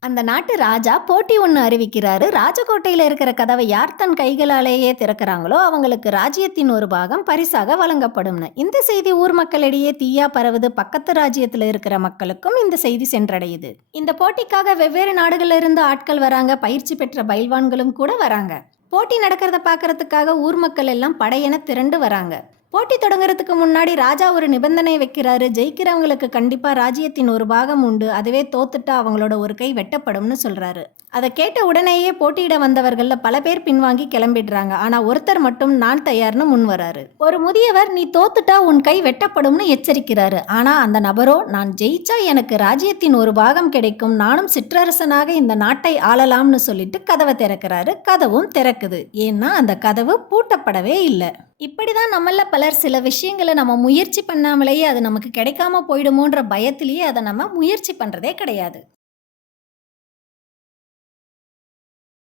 அந்த நாட்டு ராஜா போட்டி ஒண்ணு அறிவிக்கிறாரு. ராஜகோட்டையில இருக்கிற கதவை யார் தன் கைகளாலேயே திறக்கிறாங்களோ, அவங்களுக்கு ராஜ்யத்தின் ஒரு பாகம் பரிசாக வழங்கப்படும்னு. இந்த செய்தி ஊர் மக்களிடையே தீயா பரவுது. பக்கத்து ராஜ்யத்துல இருக்கிற மக்களுக்கும் இந்த செய்தி சென்றடையுது. இந்த போட்டிக்காக வெவ்வேறு நாடுகள்ல இருந்து ஆட்கள் வராங்க. பயிற்சி பெற்ற பயில்வான்களும் கூட வராங்க. போட்டி நடக்கிறத பார்க்கறதுக்காக ஊர் மக்கள் எல்லாம் படையென திரண்டு வராங்க. போட்டி தொடங்குறதுக்கு முன்னாடி ராஜா ஒரு நிபந்தனை வைக்கிறாரு. ஜெயிக்கிறவங்களுக்கு கண்டிப்பா ராஜ்யத்தின் ஒரு பாகம் உண்டு. அதுவே தோத்துட்டா அவங்களோட ஒரு கை வெட்டப்படும்னு சொல்றாரு. அதை கேட்ட உடனேயே போட்டியிட வந்தவர்கள்ல பல பேர் பின்வாங்கி கிளம்பிடுறாங்க. ஆனா ஒருத்தர் மட்டும் நான் தயார்னு முன் வராரு. ஒரு முதியவர் நீ தோத்துட்டா உன் கை வெட்டப்படும்னு எச்சரிக்கிறாரு. ஆனா அந்த நபரோ நான் ஜெயிச்சா எனக்கு ராஜ்யத்தின் ஒரு பாகம் கிடைக்கும், நானும் சிற்றரசனாக இந்த நாட்டை ஆளலாம்னு சொல்லிட்டு கதவை திறக்கிறாரு. கதவும் திறக்குது. ஏன்னா அந்த கதவு பூட்டப்படவே இல்லை. இப்படிதான் நம்மள பலர் சில விஷயங்களை நம்ம முயற்சி பண்ணாமலேயே அது நமக்கு கிடைக்காம போயிடுமோன்ற பயத்திலேயே அதை நம்ம முயற்சி பண்றதே கிடையாது.